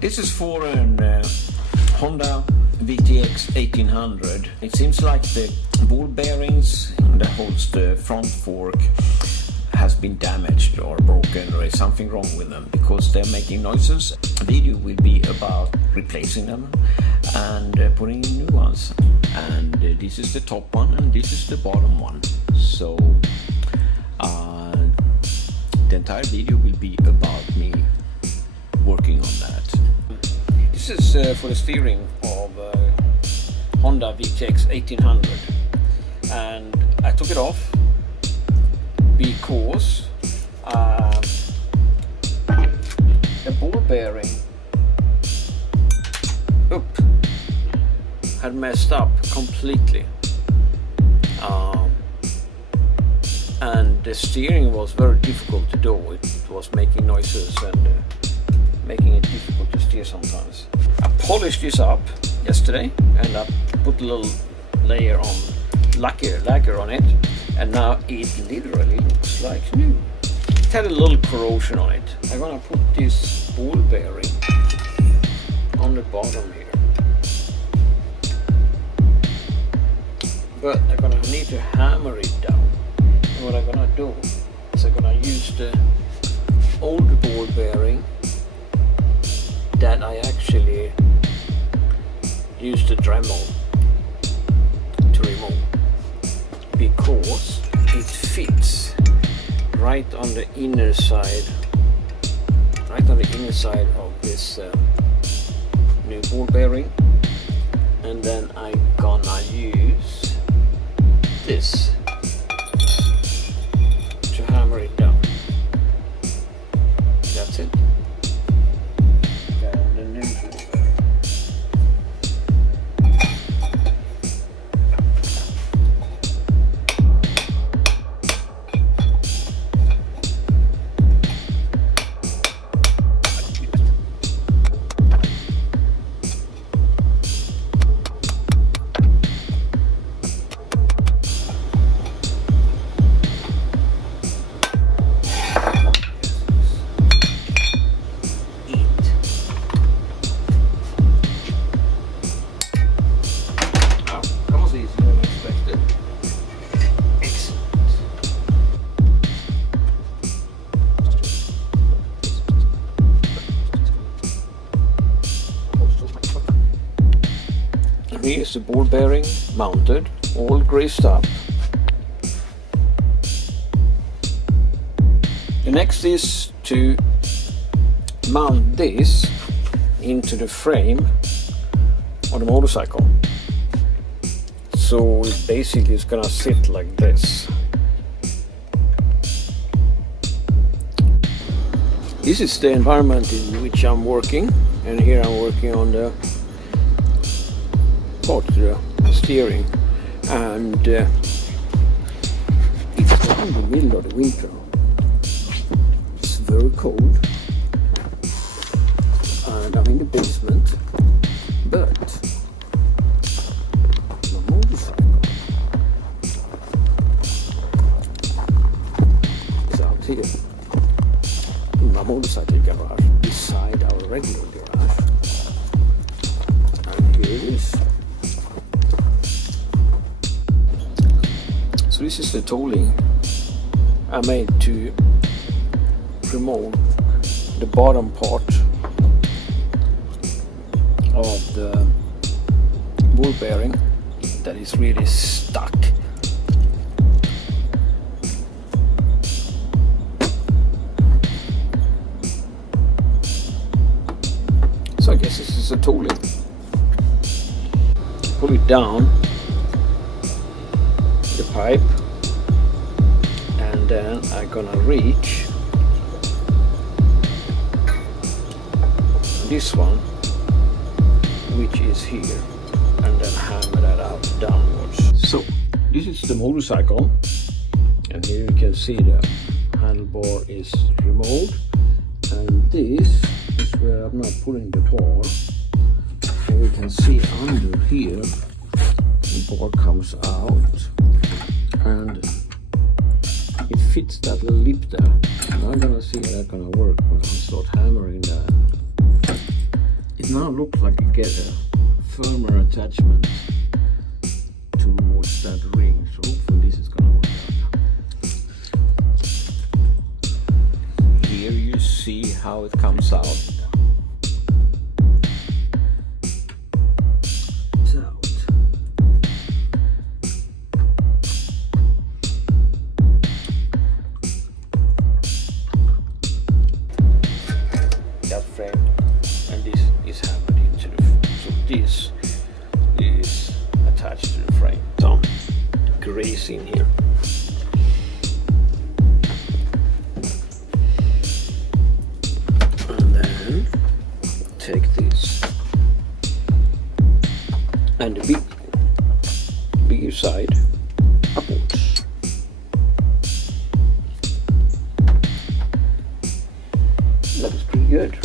This is for an Honda VTX 1800. It seems like the ball bearings that holds the front fork has been damaged or broken, or is something wrong with them because they're making noises. The video will be about replacing them and putting in new ones. And this is the top one and this is the bottom one. So the entire video will be about me working on that. This is for the steering of Honda VTX 1800, and I took it off because the ball bearing had messed up completely, and the steering was very difficult to do. It was making noises and making it difficult to steer sometimes. I polished this up yesterday and I put a little layer on lacquer on it, and now it literally looks like new. It had a little corrosion on it. I'm gonna put this ball bearing on the bottom here, but I'm gonna need to hammer it down. And what I'm gonna do is I'm gonna use the old ball bearing that I actually used the Dremel to remove, because it fits right on the inner side of this new ball bearing. And then I'm gonna use this to hammer it down. That's it. Here's the ball bearing mounted, all greased up. The next is to mount this into the frame of the motorcycle. So it basically is gonna sit like this. This is the environment in which I'm working, and here I'm working on the steering, and it's in the middle of the winter. It's very cold and I'm in the basement, but my motorcycle is out here in my motorcycle garage beside our regular garage, and here it is. So this is the tooling I made to remove the bottom part of the ball bearing that is really stuck. So I guess this is the tooling. Pull it down the pipe, and then I'm gonna reach this one, which is here, and then hammer that out downwards. So this is the motorcycle, and here you can see the handlebar is removed, and this is where I'm now putting the bar, and you can see under here the bar comes out, and it fits that little lip there. And I'm gonna see how that's gonna work when I start hammering that now looks like you get a firmer attachment towards that ring, so hopefully this is gonna work out. Here you see how it comes out. It's out. That frame, and this is hammered into the frame. So this is attached to the frame. Some grease in here. And then take this and the bigger side upwards. That is pretty good.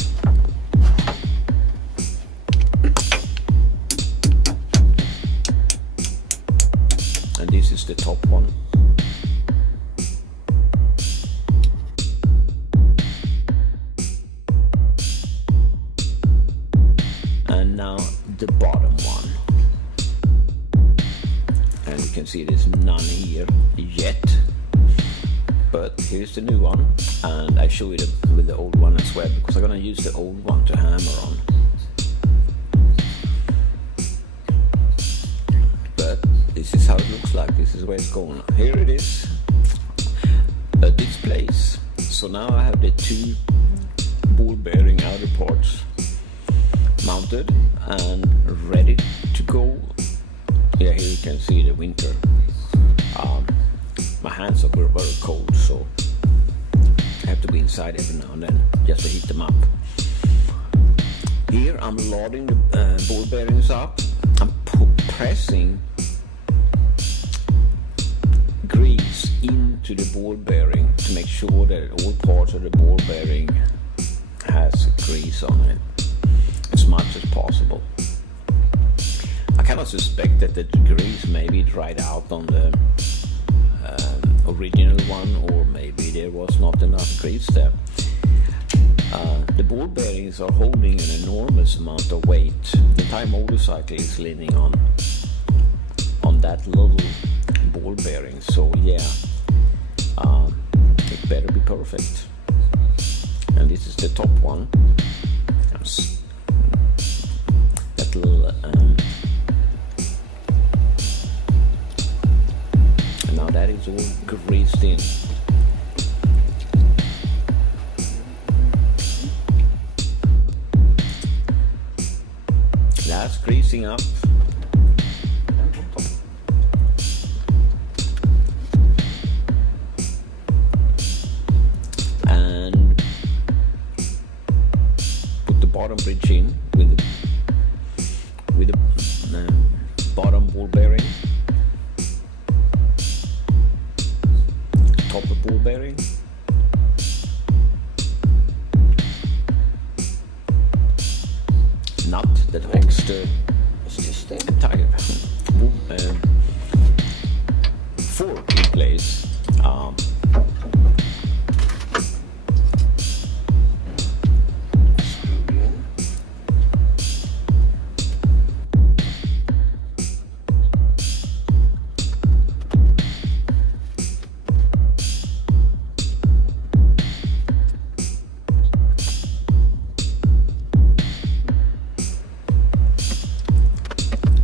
And this is the top one. And now the bottom one. And you can see there's none here yet. But here's the new one, and I show it with the old one as well, because I'm gonna use the old one to hammer on. But this is how it looks like. This is where it's going. Here it is, this place. So now I have the two ball bearing outer parts mounted and ready to go. Yeah, here you can see the winter. My hands are very cold, so I have to be inside every now and then just to heat them up. Here I'm loading the ball bearings up. I'm pressing grease into the ball bearing to make sure that all parts of the ball bearing has grease on it as much as possible. I kind of suspect that the grease maybe dried out on the original one, or maybe there was not enough grease there. The ball bearings are holding an enormous amount of weight. The entire motorcycle is leaning on that little ball bearing, so yeah, it better be perfect. And this is the top one. That little now that is all greased in. That's greasing up. And put the bottom bridge in with the bottom ball bearing. Top of ball bearing. Nut that holds the entire fork in place.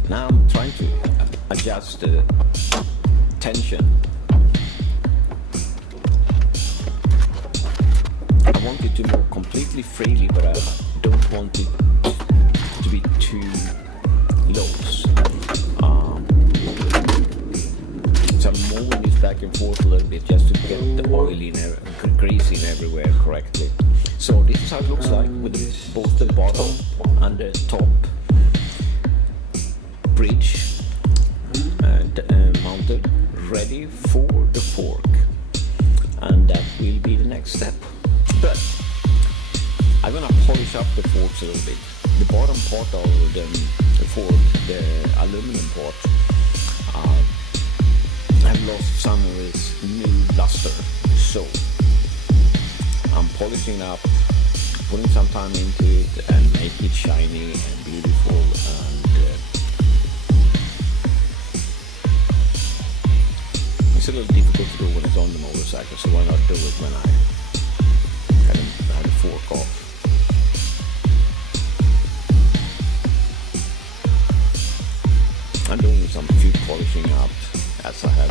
Now I'm trying to adjust the tension. I want it to move completely freely, but I don't want it to be too loose. So I'm moving this back and forth a little bit just to get the oil in, grease in everywhere correctly. So this is how it looks like with both the bottom and the top bridge mounted, ready for the fork, and that will be the next step. But I'm gonna polish up the forks a little bit. The bottom part of the fork, the aluminum part, I've lost some of its new luster, so I'm polishing up, putting some time into it and make it shiny. shiny and beautiful, and it's a little difficult to do when it's on the motorcycle, so why not do it when I had a fork off. I'm doing some few polishing up as I had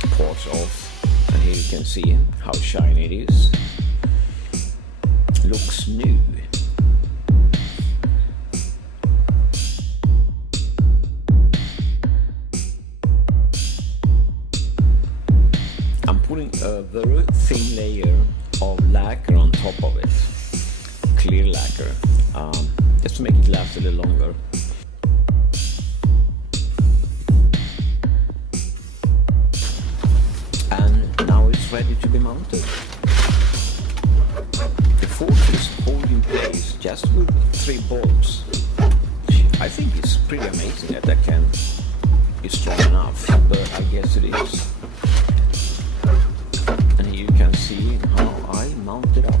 the parts off, and here you can see how shiny it is. Looks new. I'm putting a very thin layer of lacquer on top of it, clear lacquer, just to make it last a little longer. And now it's ready to be mounted. The fork is hold in place just with 3 bolts. I think it's pretty amazing that I can be strong enough, but I guess it is. And here you can see how I mounted up